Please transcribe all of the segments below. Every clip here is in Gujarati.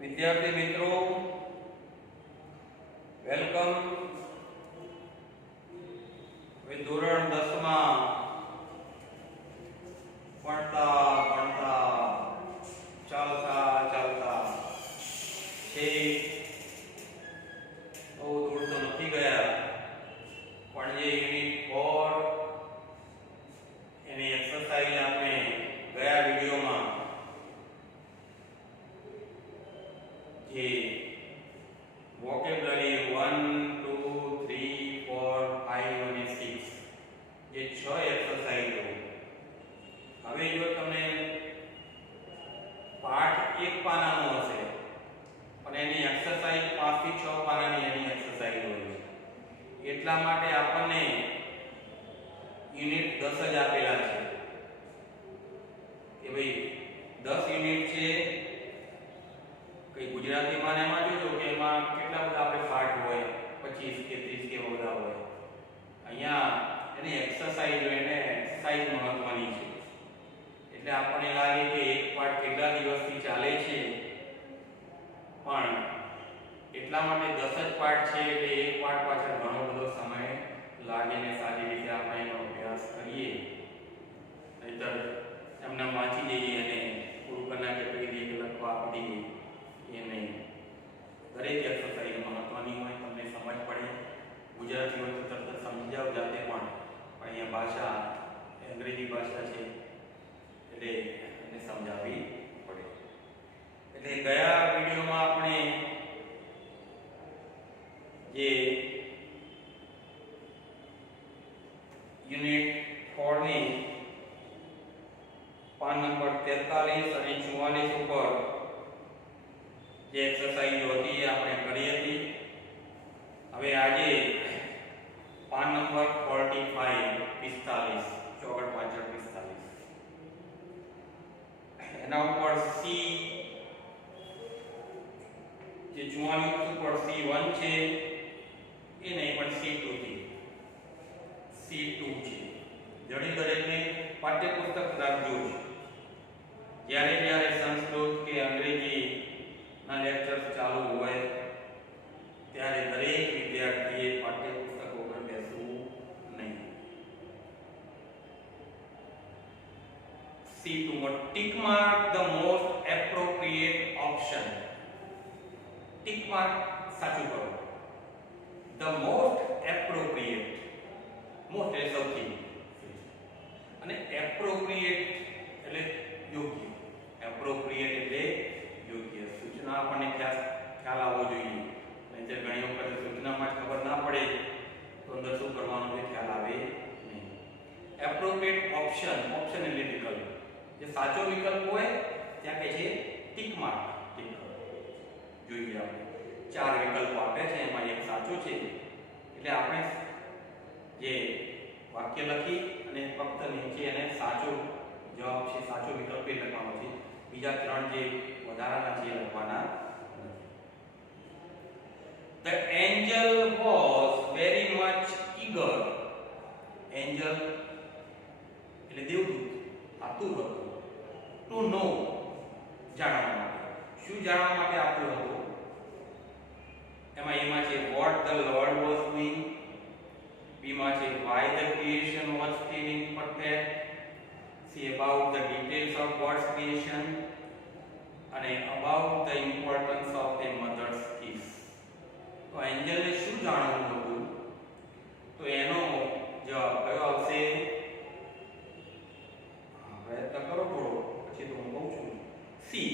વિદ્યાર્થી મિત્રો, વેલકમ. હવે ધોરણ 10 માં ભણતા ચાલતા છે બહુ દૂર તો નથી ગયા, પણ જે યુનિટ 4 એની એક્સરસાઇઝ આપણે ગયા વિડિયોમાં જે વોકેબ્યુલરી 1 2 3 4 5 અને 6 જે 6 એક્સરસાઇઝો. હવે જો તમને પાઠ 1 પાનાનો હશે પણ એની એક્સરસાઇઝ 5 થી 6 પાનાની એની એક્સરસાઇઝ હોય છે, એટલા માટે આપણને યુનિટ 10 જ આપેલા છે કે ભાઈ 10 યુનિટ છે. કઈ ગુજરાતીમાં એમાં જોજો કે એમાં કેટલા બધા આપણે પાઠ હોય, 25 કે 30 કે બધા હોય. અહીંયા એની એક્સરસાઇઝ હોય ને એક્સરસાઇઝ મહત્વની છે, એટલે આપણને લાગે કે એક પાઠ કેટલા દિવસથી ચાલે છે, પણ એટલા માટે 10 જ પાઠ છે એટલે એક પાઠ પાછળ ઘણો બધો સમય લાગે ને સારી રીતે આપણે એનો અભ્યાસ કરીએ, નહીતર એમને વાંચી જઈએ અને પૂરું કરી નાખીએ પછી દઈએ કે લખવા આપી દઈએ એ નહીં. દરેક એક્સરસાઇઝ મહત્વની હોય, તમને સમજ પડે. ગુજરાતી હોય તો તરત સમજી જાવ જાતે, પણ અહીંયા ભાષા અંગ્રેજી ભાષા છે એટલે એને સમજાવવી પડે. એટલે ગયા વિડિયોમાં આપણે જે યુનિટ 4 ની પાન નંબર 43 અને 44 ઉપર જે એક્સરસાઇઝ હતી એ આપણે કરી હતી. હવે આજે પાન નંબર 45 ચોગડ પાછળ 45 એના ઉપર સી જે 44 ઉપર C1 છે એ નહીં પણ C2 થી C2 છે. જડી દરેકને પાઠ્યપુસ્તક રાખજો. જ્યારે સંસ્કૃત કે અંગ્રેજી ના લેક્ચર ચાલુ હોય ત્યારે દરેક વિદ્યાર્થીએ પાઠ્યપુસ્તક વગર બેસવું નહીં. C2 માં tick mark the most appropriate option. Tick mark સાચું કરો. ધ મોસ્ટ એપ્રોપ્રિએટ, મોસ્ટ એટલે સૌથી, અને એપ્રોપ્રિએટ એટલે યોગ્ય. એપ્રોપ્રિએટ એટલે યોગ્ય. સૂચના આપણને ખ્યાલ આવવો જોઈએ, નહીંતર ઘણી વખત સૂચનામાં ખબર ના પડે તો અંદર શું કરવાનું છે ખ્યાલ આવે નહીં. એપ્રોપ્રિએટ ઓપ્શન, ઓપ્શન એટલે વિકલ્પ. જે સાચો વિકલ્પ હોય ત્યાં કે છે ટિક માર્ક ટિક કરો. જોઈએ આપણે 4 વિકલ્પો આપે છે, એમાં એક સાચો છે એટલે આપણે જે વાક્ય લખી અને ફક્ત નીચે એને સાચો જવાબ છે, સાચો વિકલ્પ એ લખવાનો છે. બીજા 3 જે વધારાના છે લખવાના નથી. The angel was very much eager. Angel એટલે દેવદૂત, આતુર હતો. To know જાણવા માટે. શું જાણવા માટે આતુર હતો? એમાં છે what the Lord was doing. બીમાં છે why the creation was still imperfect. See about the details of God's creation અને about the importance of a mother's kiss. તો એન્જલને શું જાણવું હતું? તો એનો જવાબ કયો આવશે? પ્રયત્ન કરો થોડો, પછી તો હું કહું છું. C.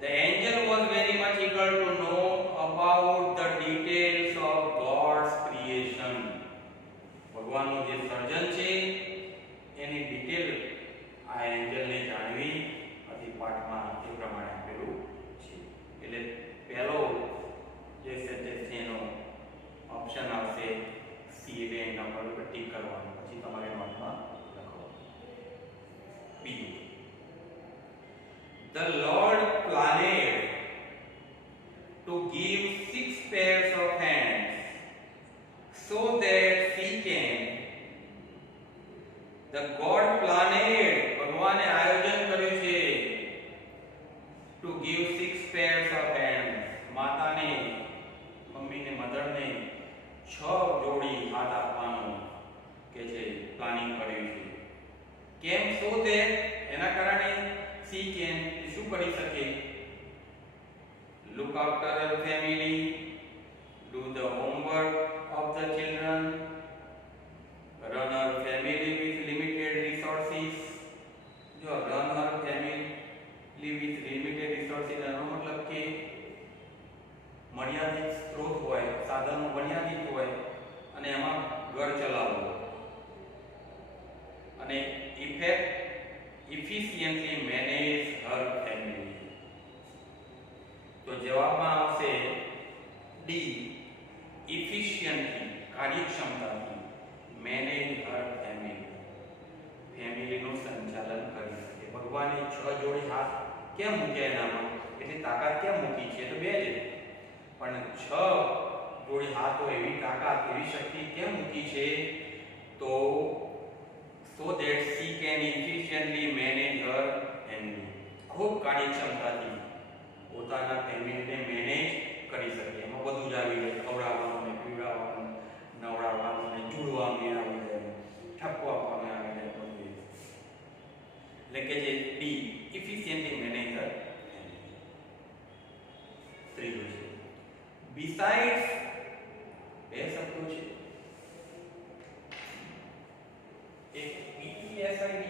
The angel was very much eager to know about the details of God's creation. ભગવાનનું જે સર્જન છે એની ડિટેલ આ એન્જલને જાણવી હતી. પાઠમાં એ પ્રમાણે આપેલું છે. એટલે પહેલો જે સેન્ટેન્સ છે એનો ઓપ્શન આવશે સી. એટલે નંબર પર ટિક કરવાનું, પછી તમારે નોટમાં લખવાનું. બીજું, The Lord planned to give 6 pairs of hands so that she can. The God planned, ભગવાને આયોજન કર્યું છે to give 6 so that એના કારણે she can શું કરી શકે? Look after her family, do the homework of the children, run her family with limited resources. જો run her family with limited resources એનો મતલબ કે મર્યાદિત સ્ત્રોત હોય, સાધનો મર્યાદિત હોય અને એમાં ઘર ચલાવવું અને efficiently manage her family. તો જવાબમાં આવશે D, efficiently કાર્યક્ષમતાથી manage her family, ફેમિલીનું સંચાલન કરી શકે. ભગવાને 6 જોડી હાથ કેમ મૂક્યા એનામાં? એટલે તાકાત કેમ મૂકી છે? તો બે જ, પણ 6 જોડી હાથ હોય એવી તાકાત, એવી શક્તિ કેમ મૂકી છે? તો so that she can efficiently manage her family, ખૂબ કાર્યક્ષમતાથી પોતાના ફેમિલીને મેનેજ કરી શકે. એમાં બધું જ આવી જાય, ખવડાવવાનું ને પીવડાવવાનું, નવડાવવાનું ને જુડવાનું આવી જાય, ઠપકો આપવાનું આવી જાય, બધું. એટલે કે જે D, efficiently manage her family. ત્રીજું છે besides, બે શબ્દો છે, એક BESID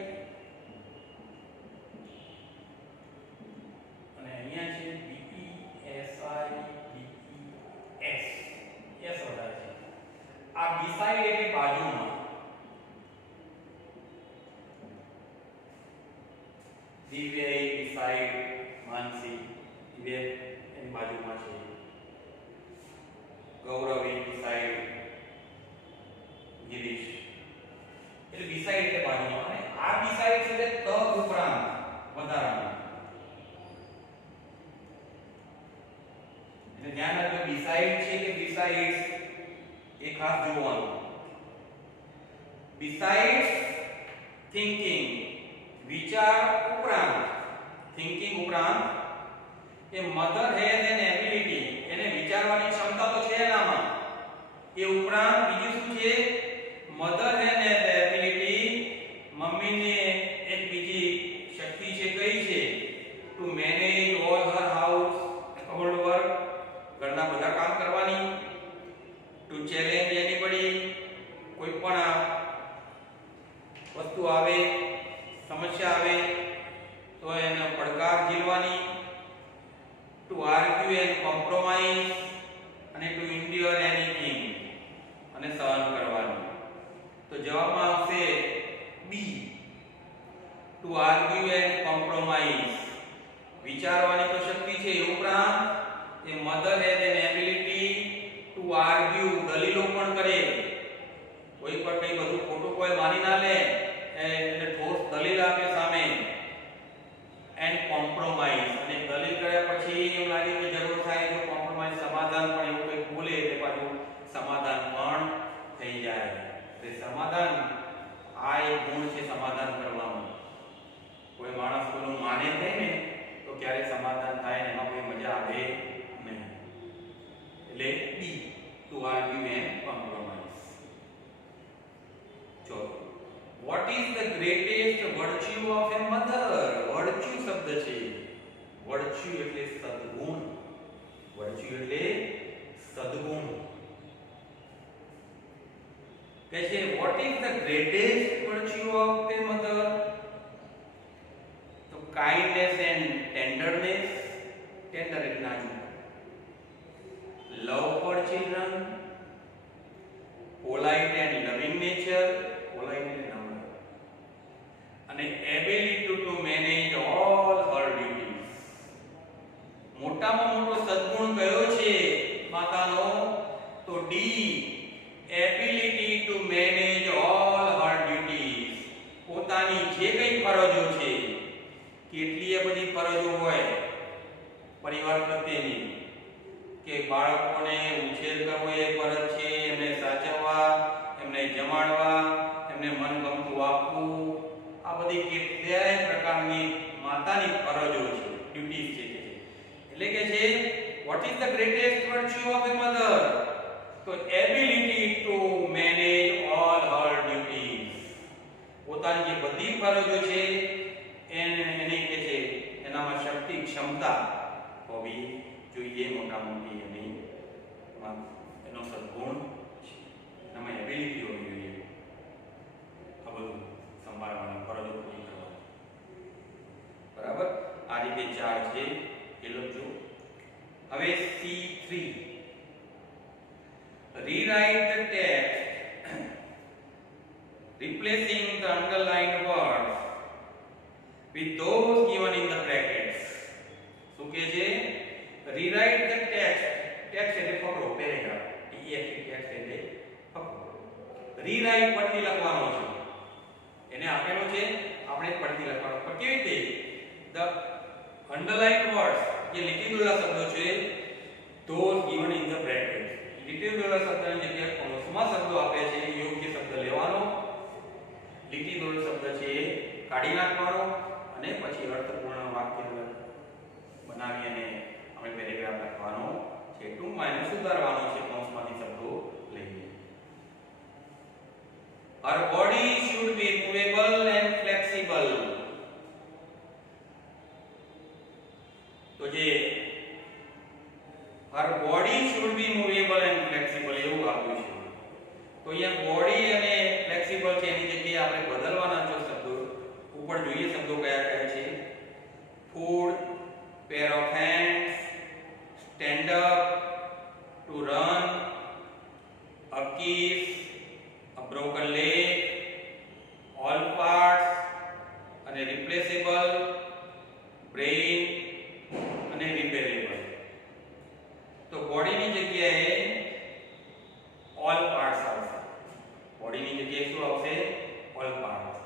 અને અહીંયા છે BESIDES. એસ વધારે છે. આ beside એટલે બાજુમાં, દિવ્ય beside માનસી, દિવ્ય એની બાજુમાં છે. ગૌરવી beside ગિરીશ. એટલે beside એટલે બાજુમાં, અને આ beside છે એટલે ત ઉપરાંત વધારાનું. એટલે ધ્યાન રાખજો, beside છે કે besides એ ખાસ જોવાનું. besides thinking, વિચાર ઉપરાંત, thinking ઉપરાંત, એ mother has an ability, એને વિચારવાની ક્ષમતા તો છે એનામાં. એ ઉપરાંત બીજું શું છે? મધર has an ability, મમ્મીને એક બીજી શક્તિ છે, કઈ છે? to manage all her household work, ઘરના બધા કામ કરવાની. to challenge anybody, કોઈ પણ વસ્તુ આવે, સમસ્યા આવે તો એનો પડકાર ઝીલવાની. to argue and compromise, અને to endure anything, અને સહન કરવાનું. તો જવાબમાં આવશે બી, to argue and compromise. વિચારવાની તો શક્તિ છે, એ ઉપરાંત એ mother has an ability to argue, દલીલો પણ કરે. કોઈ પણ કઈ બધું ખોટું કોઈ માની ના લે, એટલે ઠોસ દલીલ આપે સામે. and compromise, અને દલીલ કર્યા પછી એમ લાગે કે જરૂર થાય તો કોમ્પ્રોમાઇઝ, સમાધાન પણ એવું કંઈક બોલે એટલે પાછું સમાધાન પણ થઈ જાય. એટલે સમાધાન આ એક ગુણ છે સમાધાન કરવામાં. કોઈ માણસ કોઈનું માને નહીં ને તો ક્યારે સમાધાન થાય ને એમાં કોઈ મજા આવે નહીં. એટલે બી, ટુ આર્ગ્યુ એન્ડ કોમ્પ્રોમાઇઝ. ચલો, what is the greatest virtue of a mother? virtue શબ્દ છે, virtue એટલે સદગુણ, virtue એટલે સદગુણ. કે છે what is the greatest virtue of a mother? તો kindness and tenderness, tender એટલે નાજુક. love for children, polite and loving nature, polite એટલે નમ્ર, અને ability to manage all her duties. મોટામાં મોટો સદગુણ કયો છે માતાનો? તો D, ability to manage all her duties. પોતાની જે કઈ ફરજો છે, કેટલીય બધી ફરજો હોય પરિવાર પ્રત્યેની, કે બાળકોને ઉછેર કરવો એ ફરજ છે, એમને સાચવવા, એમને જમાડવા, એમને મનગમતું આપવું, આ બધી કેટલાય પ્રકારની માતાની ફરજો છે, ડ્યુટીઝ છે. એટલે કે છે what is the greatest virtue of a mother? તો ability to manage all her duties. પોતાની જે બધી ફરજો છે એને કે છે એનામાં શક્તિ ક્ષમતા હોવી જોઈએ, મોટા મોટી એનો સદગુણ છે, એનામાં એબિલિટી હોવી જોઈએ આ બધું સંભાળવાની, ફરજો પૂરી કરવાની. બરાબર, આ રીતે 4 છે એ લખજો. હવે C3, rewrite the text replacing the underlined words with those given in the brackets. શું કહે છે? rewrite the text. ટેક્સ્ટ એટલે ફકરો, પેરેગ્રાફ. ટેક્સ્ટ એટલે ફકરો. rewrite પરથી લખવાનો છે, એને આપેલો છે, આપણે પરથી લખવાનો. પણ કેવી રીતે? the underlined words, જે લીટી દોરેલા શબ્દો છે, those given in the brackets. લીટી દોરેલા શબ્દની જગ્યાએ કૌંસમાં શબ્દો આપે છે, યોગ્ય શબ્દ લેવાનો, લીટી દોરેલો શબ્દ છે એ કાઢી નાખવાનો અને પછી અર્થપૂર્ણ વાક્ય બનાવી અને આપણે પેરેગ્રાફ લખવાનો છે. ટૂંકમાં એને સુધારવાનો છે કૌંસમાંથી શબ્દો લઈને. Her body should be movable and flexible. તો જે her body should be movable and flexible એવું આપ્યું છે. તો અહીંયા બોડી અને ફ્લેક્સિબલ છે એની જગ્યાએ આપણે બદલવાના જો શબ્દો ઉપર જોઈએ શબ્દો કયા કયા છે. Food, pair of hands, stand up, to run, a kiss, a broken leg, all parts અને રિપ્લેસેબલ, બ્રેઇન અને રિપેરેબલ. તો બોડીની જગ્યાએ ઓલ પાર્ટ્સ આવશે. બોડીની જગ્યાએ શું આવશે? All parts.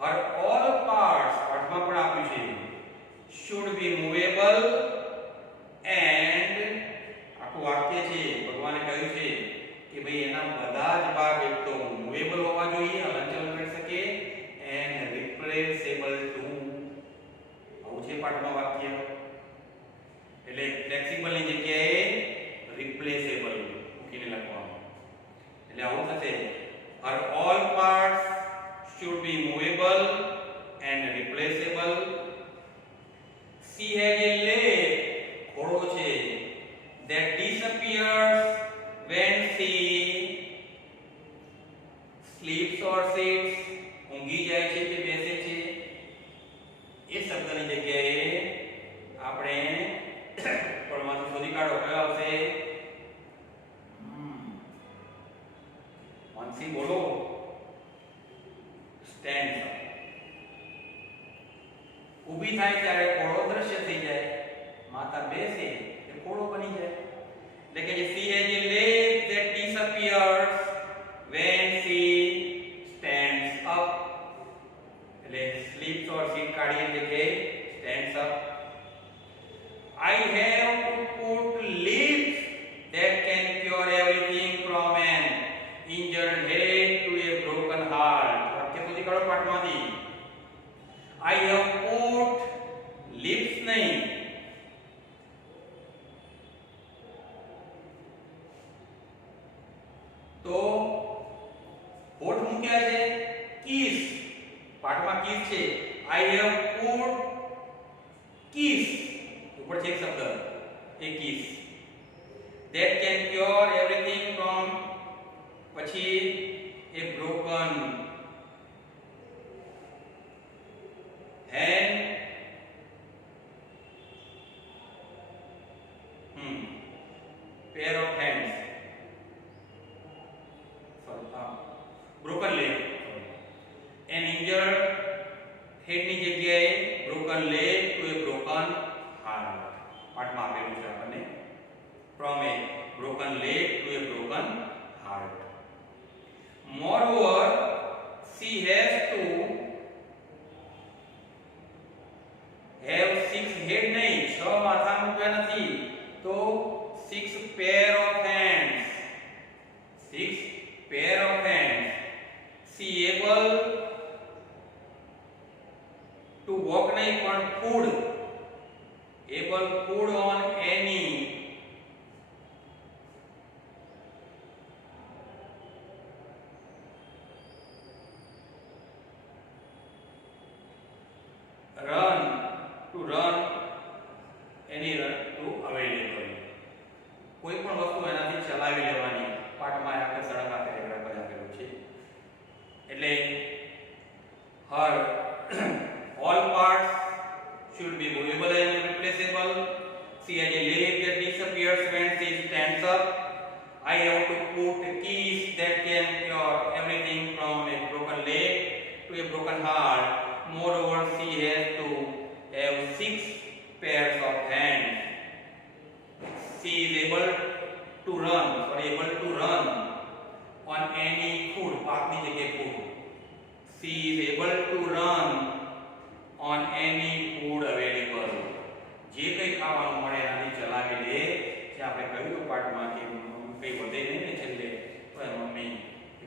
Her all parts અર્થમાં પણ આપ્યું છે should be movable and આખું વાક્ય છે ભગવાને કહ્યું છે કે ભાઈ એના બધા જ ભાગ એક તો મૂવેબલ હોવા જોઈએ, હલનચલન કરી શકે, and replaceable ટુ. આવું છે પાઠમાં વાક્ય. એટલે ફ્લેક્સિબલ ની જગ્યાએ રિપ્લેસેબલ મૂકીને લખવાનું. એટલે આવું થશે. Her all parts should be movable and replaceable. She has a leg, ઘોડો છે, that disappears when she sleeps or sits. ઊંઘી જાય છે કે બેસે છે. એ શબ્દની જગ્યાએ આપણે પરમાંથી શોધી કાઢો કયો આવશે? માનસી બોલો. Stand up. ઊભી થાય ત્યારે ઘોડો દ્રશ્ય થઈ જાય, માતા બેસે એ ઘોડો બની જાય. એટલે કે she has a leg that disappears when she stands up. એટલે sleeps or sit કાઢીએ એટલે કે stands up. I have to put lips that can cure everything from an injured head to a broken heart. વાક્ય સુધી કાઢો પાઠમાંથી. I have put lips નહીં, તો હોઠ મૂક્યા છે. kiss, પાઠમાં kiss છે. I have put kiss, ઉપર છે એક શબ્દ એ kiss, that can cure everything from, પછી a broken hand, pair of hands, broken leg, an injured head ની જગ્યાએ broken leg to a broken heart. પાઠમાં આપેલું છે આપણને from a broken leg to a broken heart. Moreover, she has to have 6 head નહીં, 6 માથા મૂક્યા નથી, તો 6 pair of hands. 6 pair of hands. She able to walk નહીં પણ food. Able food on any any to available. કોઈ પણ વસ્તુ એનાથી ચલાવી લેવાની. પાઠમાં આખે સળંગ આ પેરેગ્રાફ જ આપેલું છે. એટલે her all parts should be movable and replaceable. She has a leg that disappears when she stands up. I have to put keys that can cure everything from a broken leg to a broken heart. Moreover, she has to have 6 pairs of hands. She is able to run on any food. પાકની જગ્યાએ food. She is able to run on any food available. જે કંઈ ખાવાનું મળે એનાથી ચલાવી લે. જે આપણે કહ્યું હતું પાઠમાં કે કંઈ વધે નહીં ને છેલ્લે તો મમ્મી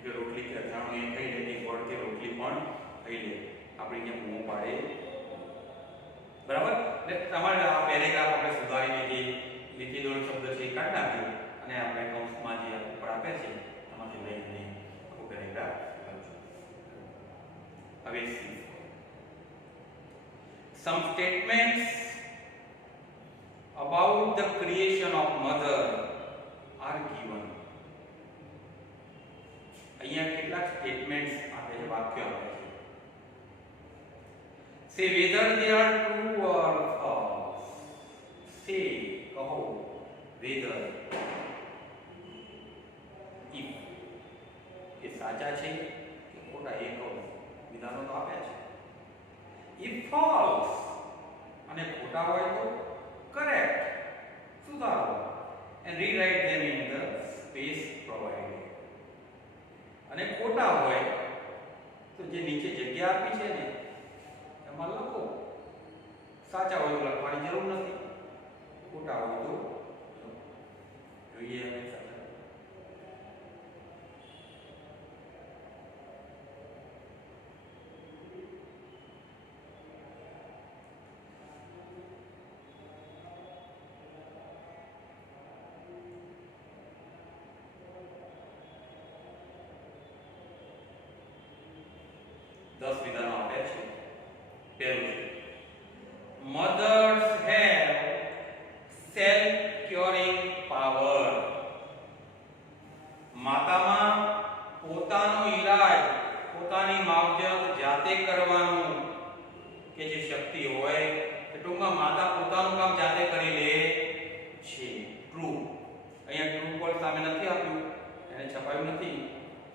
કે રોટલી કે અથાણું એ ખાઈ લે, એક ગોળ કે રોટલી પણ ખાઈ લે. આપણે ક્યાં બૂમો પાડે. બરાબર. એટલે તમારે આ પેરેગ્રાફ આપણે સુધારીને જે લીટીદોડ શબ્દ છે એ કાઢી નાખ્યો અને આપણે કૌંસમાં જે ઉપર આપે છે એમાંથી લઈને આખું પેરેગ્રાફ લખજો. હવે some statements about the creation of mother are given. અહીંયા કેટલાક સ્ટેટમેન્ટ્સ આપે છે, વાક્યો આપે છે. say whether they are true or false. say કહો whether if કે સાચા છે કે ખોટા એ કહો. વિધાનો તો આપ્યા છે. if false અને ખોટા હોય તો correct સુધારો and rewrite them in the space provided. અને ખોટા હોય તો જે નીચે જગ્યા આપી છે ને એમાં લખો. સાચા હોય તો લખવાની જરૂર નથી, ખોટા હોય તો જોઈએ. હવે 10 વિધાનો આપ્યા છે. પહેલું છે mothers have self curing power. માતામાં પોતાનો ઈલાજ, પોતાની માવજત જાતે કરવાનું કે જે શક્તિ હોય એ ટૂંકમાં માતા પોતાનું કામ જાતે કરી લે છે. ટ્રુ. અહીંયા ટ્રુ કોડ સામે નથી આપ્યું, એને છપાયું નથી,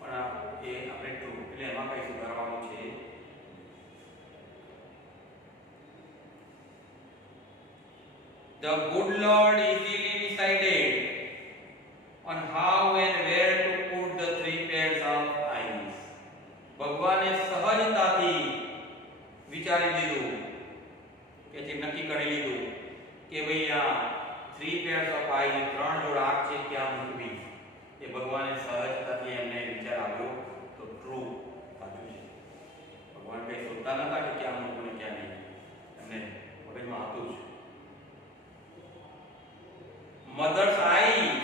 પણ એ આપણે ટ્રુ એટલે એમાં કઈ સુધારવાનું છે. The good Lord easily decided on how and where to put the 3 pairs of eyes. ભગવાને સહજતાથી વિચારી લીધું કે જે નક્કી કરી લીધું કે ભાઈ આ 3 pairs of eyes, 3 જોડ આંખ છે ક્યાં મૂકવી. એ ભગવાને સહજતાથી એમને વિચાર આવ્યો તો ટ્રુ સાચું છે. ભગવાન કઈ શોધતા નતા કે ક્યાં મૂકવું ને ક્યાં નહીં, એમને મગજમાં હતું જ. Mother's eyes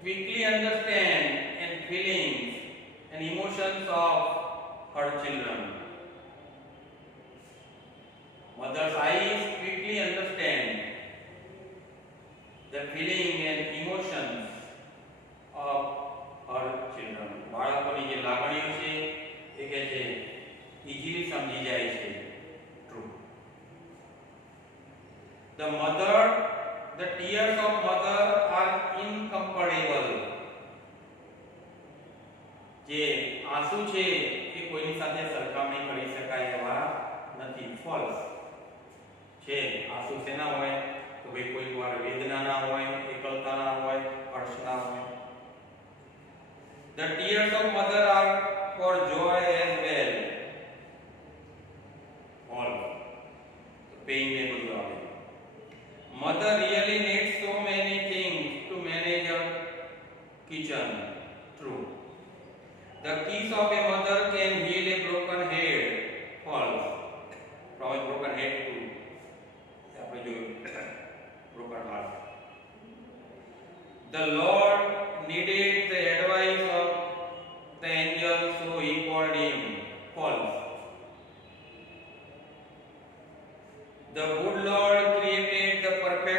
quickly understand and feelings and emotions of her children. Mother's eyes quickly understand the feeling and emotions of her children. બાળકોની જે લાગણીઓ છે એ કે છે ઈઝીલી સમજી જાય છે. True. The tears of mother are incomparable. જે આંસુ છે એ કોઈની સાથે સરખામણી કરી શકાય એવા નથી. ફોલ્સ છે. આંસુ શેના હોય તો ભાઈ કોઈ વાર વેદનાના હોય, એકલતાના હોય, હર્ષના હોય. The tears of mother are for joy as well. All pain ને બધું આવે. Mother really needs so many things to manage a kitchen. True. The kiss of a mother can heal a broken head. False. From a broken head to આપણે જોયું broken heart. The Lord needed the advice of the angel, so he called him. False. The good Lord created the perfect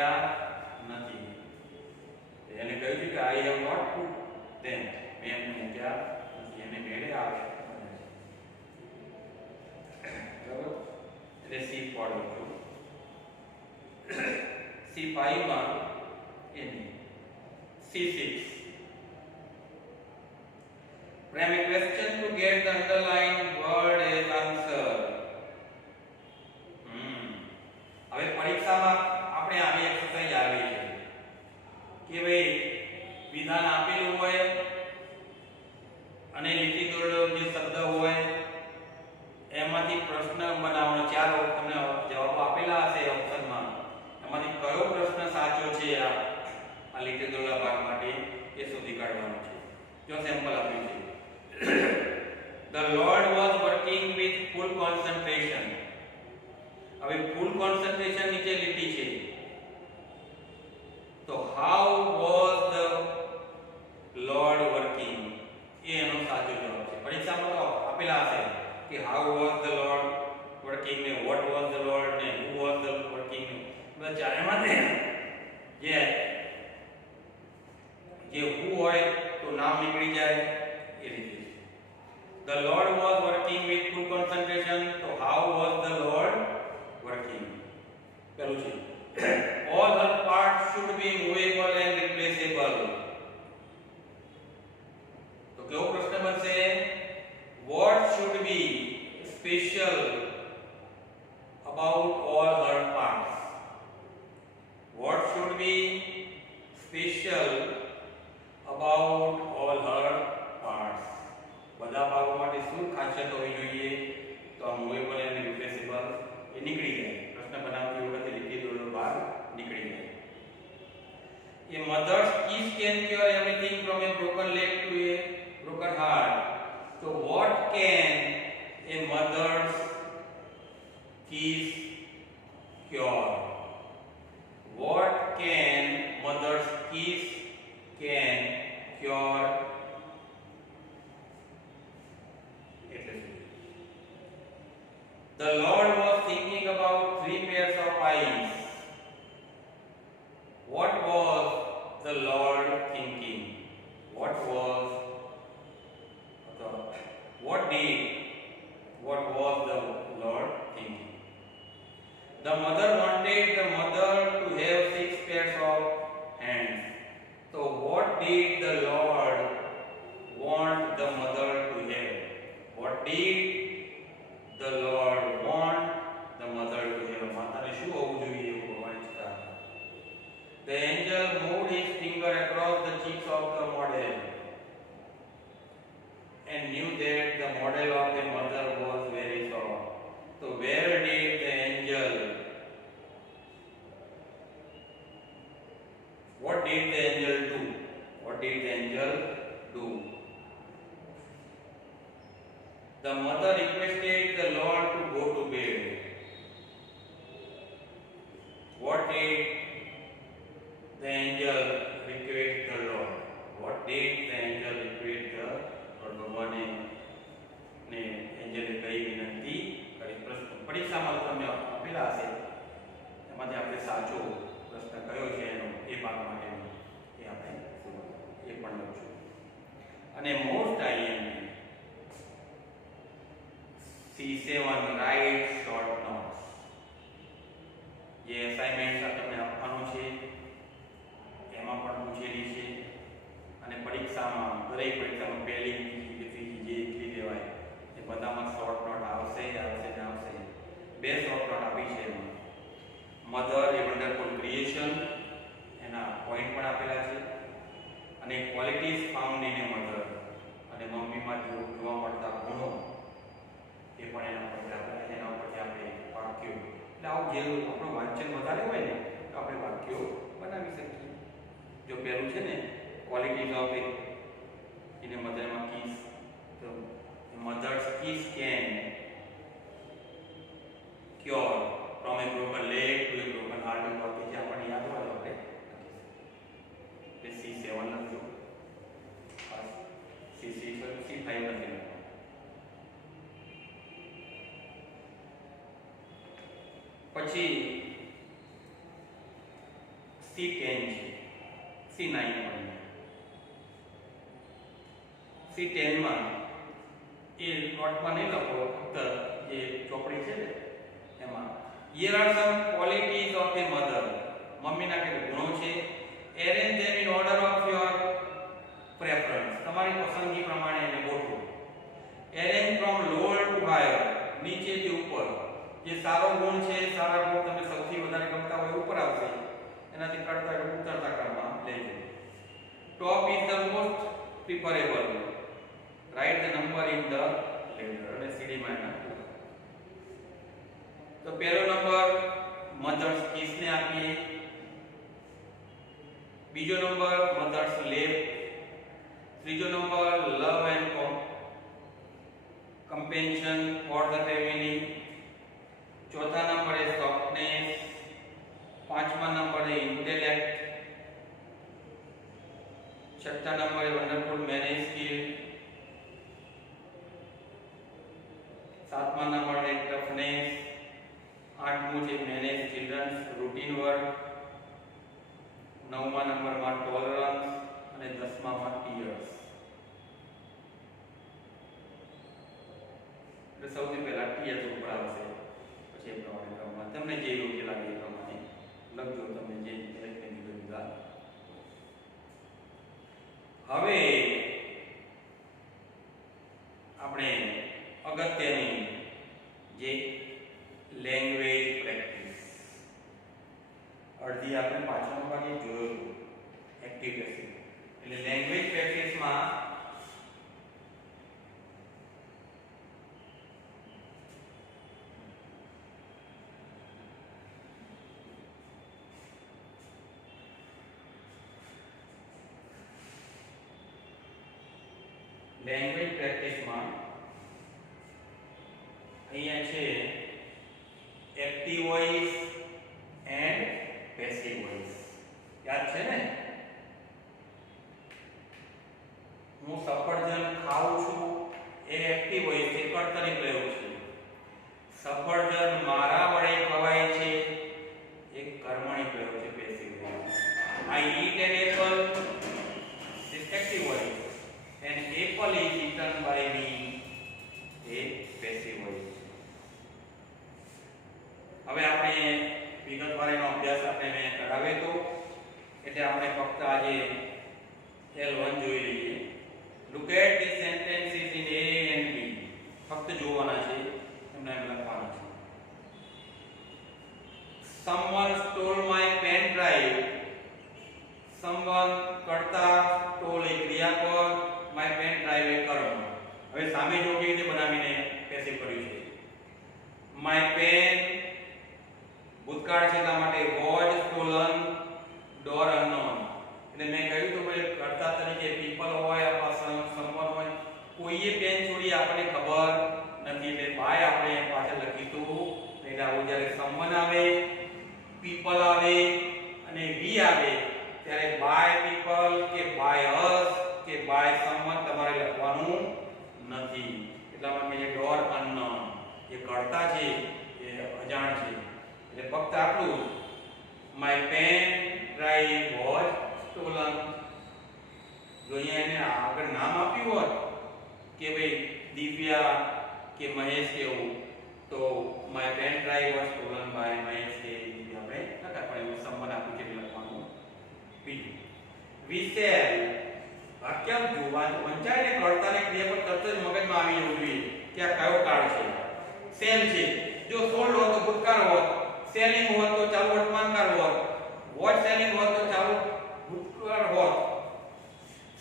મૂક્યા નથી. એને કહ્યું છે કે I have not put them, મેં એમને મૂક્યા નથી. એને મેળે આવે બરાબર. એટલે C4 લખું. C5 માં એની C6. Frame a question to get the underlined word as answer. હવે પરીક્ષામાં આપણે આવી એક્સરસાઇઝ આવી છે કે ભાઈ વિધાન આપેલું હોય અને લીટી દોરેલો જે શબ્દ હોય એમાંથી પ્રશ્ન બનાવવાનો. 4 તમને જવાબો આપેલા હશે ઓપ્શનમાં, એમાંથી કયો પ્રશ્ન સાચો છે આ લીટી દોરેલા ભાગ માટે એ શોધી કાઢવાનો છે. જો સેમ્પલ આપ્યું છે. The Lord was working with full concentration. હવે full concentration નીચે લીટી છે, તો how was the Lord working એ એનો સાચો જવાબ છે. પરીક્ષામાં તો આપેલા હશે કે how was the Lord working ને what was the Lord ને who was the working. બધા ચારેમાંથી જે who હોય તો નામ નીકળી જાય એ રીતે. The Lord was working with full concentration, so how was the Lord working? પેલું છે all her parts should be movable and replaceable. તો કેવો પ્રશ્ન બનશે? What should be special about all her parts? What should be special about all her parts? બધા ભાગો માટે શું ખાસિયત હોવી જોઈએ? તો આ મૂવેબલ અને રિપ્લેસેબલ એ નીકળી જાય. પ્રશ્ન બનાવતી વખતે લીટી દોરેલો ભાગ નીકળી જાય. A mother's kiss can cure everything from a broken leg to a broken heart. So what can a mother's kiss cure? What can mother's kiss can cure? The Lord was thinking about 3 pairs of eyes. What was the Lord thinking? What was the Lord thinking? The mother wanted the mother to have 6 pairs of hands. So what did the Lord want the mother to have? What did the Lord want the mother to have? માતાને શું હોવું જોઈએ એવું ભગવાન ઈચ્છતા. The angel moved his finger across the cheeks of the model and knew that the model of the mother was very soft. So where did the angel? What did the angel do? What did the angel do? The mother requested the Lord to go to bed. What did the angel request the Lord? What did the angel request the Lord? ભગવાને ને એન્જલે કઈ વિનંતી કરી? પ્રશ્ન પરીક્ષામાં તમને આપેલા હશે, એમાંથી આપણે સાચો પ્રશ્ન કયો છે એનો એ ભાગ માટેનો એ આપણે એ પણ લખશું. અને most IMP C7 write short notes. જે અસાઇનમેન્ટ તમને આપવાનું છે એમાં પણ પૂછેલી છે અને પરીક્ષામાં દરેક પરીક્ષામાં પહેલી બીજી ત્રીજી જે એટલી લેવાય એ બધામાં શોર્ટ નોટ આવશે ને આવશે. 2 શોર્ટ નોટ આપી છે એમાં. મધર એ વન્ડરફુલ ક્રિએશન એના પોઈન્ટ પણ આપેલા છે અને qualities found in A mother અને મમ્મીમાં જોવા મળતા ગુણો એ પણ એના પરથી આપેલા છે. એના ઉપરથી આપણે વાક્યો, એટલે આવું જે આપણું વાંચન વધારે હોય ને તો આપણે વાક્યો બનાવી શકીએ. જો પહેલું છે ને ક્વોલિટીઝ ઓફ ઇન એ મધરમાં કિસ, તો mother's kiss can cure from a broken leg to a broken heart. વાક્ય જે આપણને યાદ હોય તો આપણે C7 લખજો. C6 C5 લખી. પછી C10 છે, C9 પણ C10 માં એ નોટમાં નહીં લખો, ફક્ત જે ચોપડી છે ને એમાં here are some qualities of a mother. મમ્મીના કેટલા ગુણો છે. arrange them in order of your preference. તમારી પસંદગી પ્રમાણે એને ગોઠવો. arrange from lower to higher. નીચેથી ઉપર. જે સારો ગુણ છે, સારા ગુણ તમને સૌથી વધારે ગમતા હોય ઉપર આવશે, એનાથી કરતા ઉતરતા ક્રમમાં લેજો. top is the most preferable. write the number in the ladder. અને સીડીમાં એના. તો પહેલો નંબર મધર્સ કિસને આપીએ. બીજો નંબર મધર્સ લેપ. ત્રીજો number love and compassion for the family. ચોથા નંબરે સોફ્ટનેસ. પાંચમા નંબરે ઇન્ટેલેક્ટ. છઠ્ઠા નંબરે વન્ડરફુલ મેનેજ સ્કિલ. સાતમા નંબરે ટફનેસ. આઠમું છે મેનેજ ચિલ્ડ્રન્સ રૂટીન વર્ક. નવમા નંબરમાં ટોલરન્સ અને 10મામાં ટીયર્સ. એટલે સૌથી પહેલા ટીયર્સ ઉપર આવશે, પછી એ પ્રમાણે ક્રમમાં તમને જે યોગ્ય લાગે એ પ્રમાણે લખજો. તમને જે લખી દીધા. હવે આપણે અગત્યની જે લેંગ્વેજ પ્રેક્ટિસ અડધી આપણે પાછળનો ભાગે જોયું એક્ટિવિટી. એટલે લેંગ્વેજ પ્રેક્ટિસમાં અહીંયા છે active voice and passive voice. યાદ છે ને? હું સફરજન ખાઉં છું એ એક્ટિવ વોઇસ છે, કર્તરી પ્રયોગ છે. સફરજન મારા વડે ખવાય છે એ કર્મણી પ્રયોગ છે, passive voice. I eat an apple, this active voice. An apple is eaten by me, a passive voice. હવે આપણે વિગતવાર એનો અભ્યાસ આપણે કરાવે તો એટલે આપણે ફક્ત આજે L1 જોઈ લઈએ. Look at these sentences in A and B. ફક્ત જોવાના છે, એમને એમ લખવાના છે. Someone stole my pen drive. Someone કરતા stole એ ક્રિયાપદ, my pen drive એ કર્મ. હવે સામે જો કેવી રીતે બનાવીને પેસિવ કર્યું છે. My pen ભૂતકાળ છે એટલા માટે was stolen, door unknown. એટલે મેં કહ્યું તો ભાઈ કર્તા તરીકે people હોય અથવા someone હોય, કોઈએ પેન છોડી આપણને ખબર નથી, એટલે by આપણે પાછળ લખીશું. એટલે આવું જ્યારે someone આવે, people આવે અને we આવે ત્યારે by people કે by us કે by someone તમારે લખવાનું નથી. એટલા માટે જે door unknown એ કર્તા છે એ અજાણ છે, એટલે ફક્ત આટલું. My pen drive was stolen. જો અહીંયા એને આગળ નામ આપ્યું હોત કે ભાઈ દિવ્યા કે મહેશ કેવું, તો my pen drive was stolen by Mahesh કે દિવ્યા આપણે લખા, પણ એવું સંબંધ આપ્યું છે લખવાનું બીજું. We shall વાક્ય વંચાઈને કર્તાને ક્રિયાપદ તરત જ મગજમાં આવી જવું જોઈએ કે આ કયો કાળ છે. સેલ છે, જો સોલ્ડ હોત તો ભૂતકાળ હોત, સેલિંગ હોત તો ચાલુ વર્તમાનકાળ હોત, વોટ સેલિંગ હોત તો ચાલુ ભૂતકાળ હોત,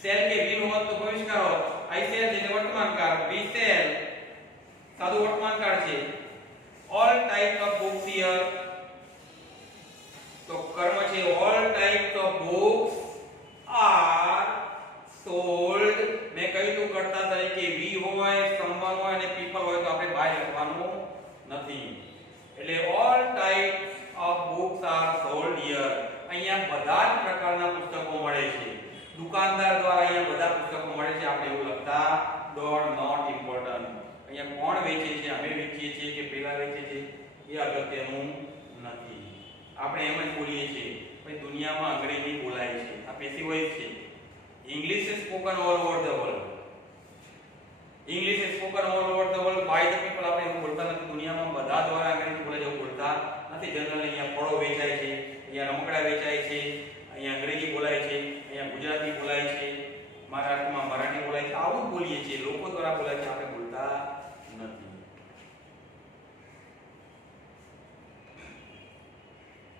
સેલ કે વિલ હોત તો ભવિષ્યકાળ હોત, આઈ સેલ એટલે વર્તમાનકાળ, વી સેલ સાદુ વર્તમાનકાળ છે. All types of books here તો કર્મ છે. All types of books are sold. મેં કહ્યું તું કરતા તરીકે વી હોય, someone હોય અને people હોય તો આપણે બાય લખવાનું નથી. એટલે all types of books are sold here. અહીંયા બધા જ પ્રકારના પુસ્તકો મળે છે. દુકાનદાર દ્વારા અહીંયા બધા પુસ્તકો મળે છે. આપણે એવું લખતા ડોટ નોટ ઇમ્પોર્ટન્ટ. અહીંયા કોણ વેચે છે, અમે વેચીએ છીએ કે પેલા વેચે છે એ અગત્યનું નથી. આપણે એમ જ બોલીએ છીએ. ભાઈ દુનિયામાં અંગ્રેજી બોલાય છે, આ પેસિવ વોઇસ છે. English is spoken all over the world. English is spoken all over the world by the people. આપણે એવું બોલતા નથી, દુનિયામાં બધા દ્વારા અંગ્રેજી બોલાય એવું બોલતા નથી. જનરલી અહીંયા ફળો વેચાય છે, અહીંયા રમકડા વેચાય છે, અહીંયા અંગ્રેજી બોલાય છે, અહીંયા ગુજરાતી બોલાય છે, મહારાષ્ટ્રમાં મરાઠી બોલાય છે. આવું બોલીએ છીએ, લોકો દ્વારા બોલાય છે, આપણે બોલતા નથી.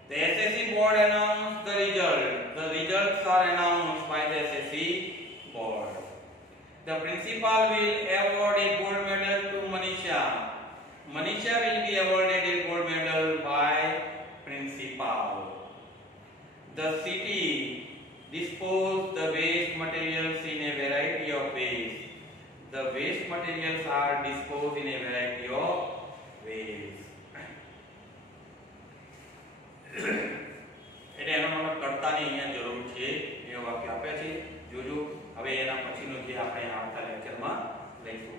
The SSC board announced the result. The results are announced by the SSC board. The principal will award a gold medal to Manisha. Manisha will be awarded a gold medal by principal. The city disposed the waste materials in a variety of ways. The waste materials are disposed in a variety of ways. એટલે એનો મતલબ કરતાની અહીંયા જરૂર છે એ વાક્ય આપે છે. જોજો હવે એના પછીનું જે આપણે આવતા લેક્ચરમાં લઈશું.